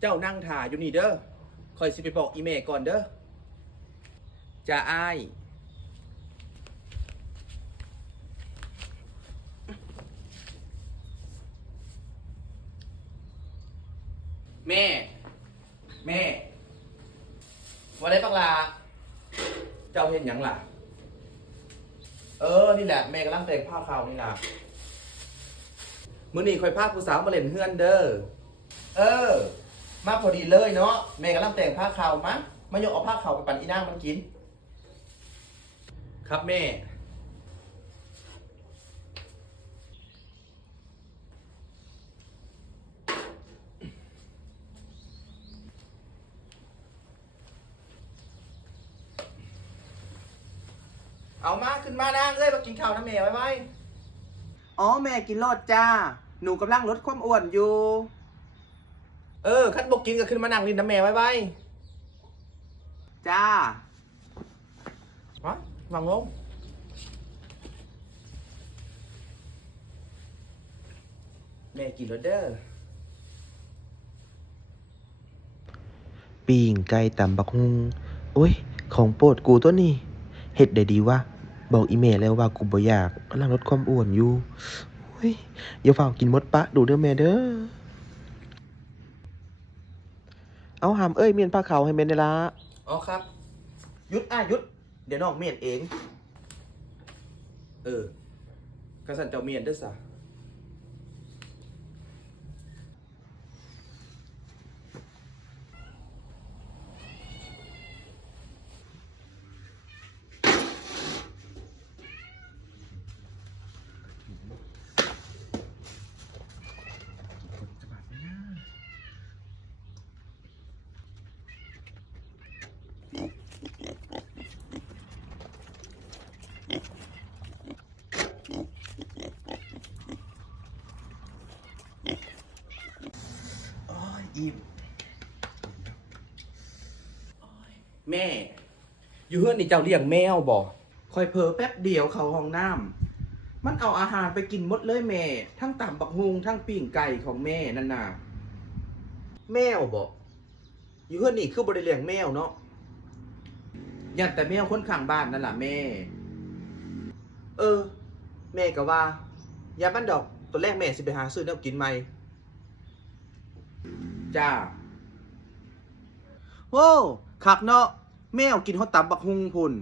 เจ้านั่งถ่าอยู่นี่เด้อคอยสิไปบอกอีเมก่อนเด้อจะอ้ายแม่ว่าได้ปักลาเจ้าเห็นหยังล่ะนี่แหละแม่กำลังแต่งผ้าขาวนี่ล่ะมื้อนี้คอยพาผู้สาวมาเล่นเฮือนเด้อมาพอดีเลยเนาะแม่กำลังแต่งผ้าขาวมายกเอาผ้าขาวไปปั่นอีนางมันกินครับแม่เอามาขึ้นมานางเอ้ยมากินข้าวน้ำแม่ไว้อ๋อแม่กินรอดจ้าหนูกำลังลดความอ้วนอยู่ขั้นบกกินก็ขึ้นมานั่งรินน้ำแม่ไว้จ้าวางลงแม่กินแล้วเด้อปิ้งไก่ตำบักฮุงโอ้ยของโปรดกูตัวนี้เฮ็ดได้ดีวะบอกอีเมลแล้วว่ากูบ่อยากกำลังลดความอ้วนอยู่โอ้ยอย่าเฝ้ากินหมดปะดูเด้อแม่เด้อเอาหามเอ้ยเมียนผ้าขาวให้แม่ได้ละอ๋อครับหยุดหยุดเดี๋ยวน้องเมียนเองกระสันเจ้าเมียนเด้อสะอิ่มแม่อยู่เฮือนนี่เจ้าเลี้ยงแมวบ่คอยเผลอแป๊บเดียวเข้าห้องน้ำมันเอาอาหารไปกินหมดเลยแม่ทั้งตำบักฮุงทั้งปิ้งไก่ของแม่นั่นน่ะแมวบ่อยู่เฮือนนี่คือบ่ได้เลี้ยงแมวเนาะยันแต่แมวคนข้างบ้านนั่นล่ะแม่แม่ก็ว่าอย่าบ้านดอกตัวแรกแม่สิไปหาซื้อแนวกินใหม่จ้าโว้คักเนาะแมวกินฮอดตำบักฮุงพุ่น